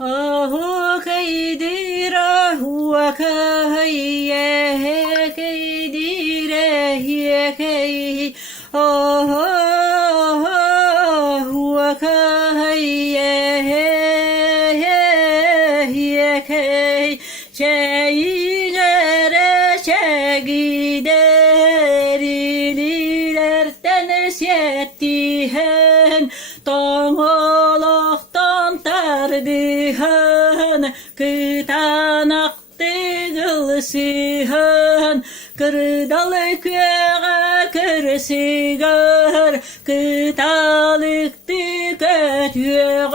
ahu kaydira huwa kayye kaydire hiye kay oh huwa kayye hiye kay şeylere çegiderilerden settihen toğoloktan tardihan kıtanak tigılsihan kırdalı köye kırsigar kıtalık tüketüyen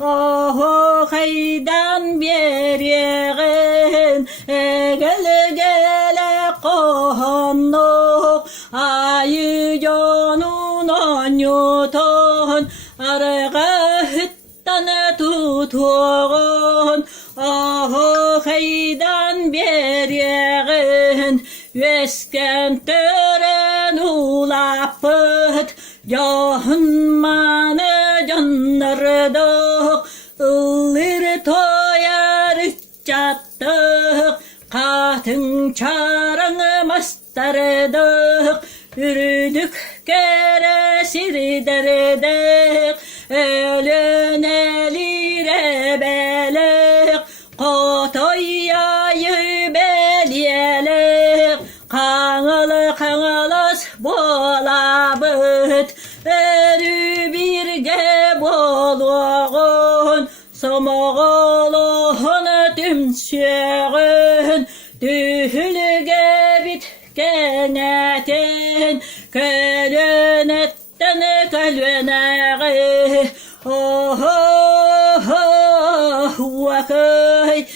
oho haydan beryen egel gele kohonno ayı canun anyuton arga hıttan tutuğun oho haydan beryen vesken tören ulapıt Canmanı canlardık, ılır toyar çattık, katın çarını mastardık, ürdük kere sirderdik, ölün elire belik, kotoyayı belyelik, kanılı kanılas bolabıt, Eri birge boluğun, somoğuluğun tümsüğün, tühülge bitken etin, kölünetten kölüneği, oh oh oh vakay,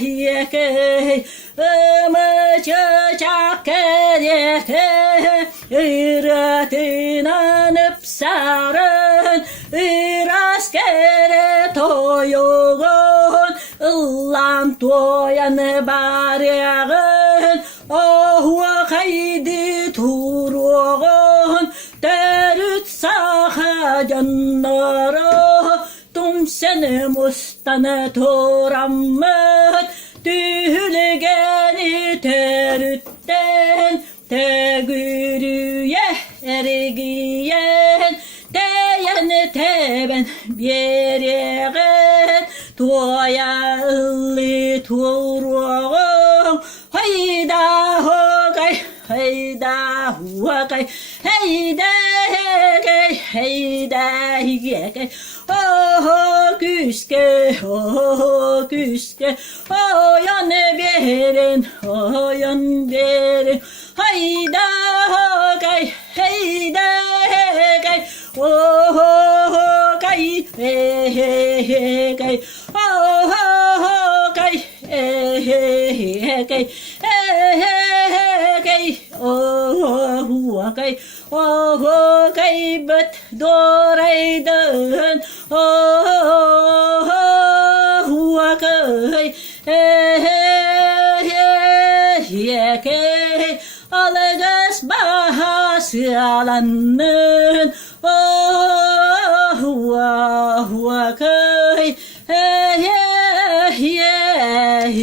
yekey, çocuk kerete, İratin anıp sarın, İras kere toyuğun, ıllan toyan bariyağın, oh vakaydi turuğun, terüt saha canları, tum seni mustanı turammet, tühülgeni terütten, Tegürüye ergiyen, teyen teben berigen, toyalı turuğun, hayda hogay, hayda hogay, hayda hegay, hayda hegay, oh küske, oh küske, oh yan berin, oh yan berin, hayda hogay, hayda hegay, oh hogay, hegay, oh hogay, hegay, hegay, oh hogay, oh hogay, but doraydın, oh hogay, hegay, Alagaz bahası alanın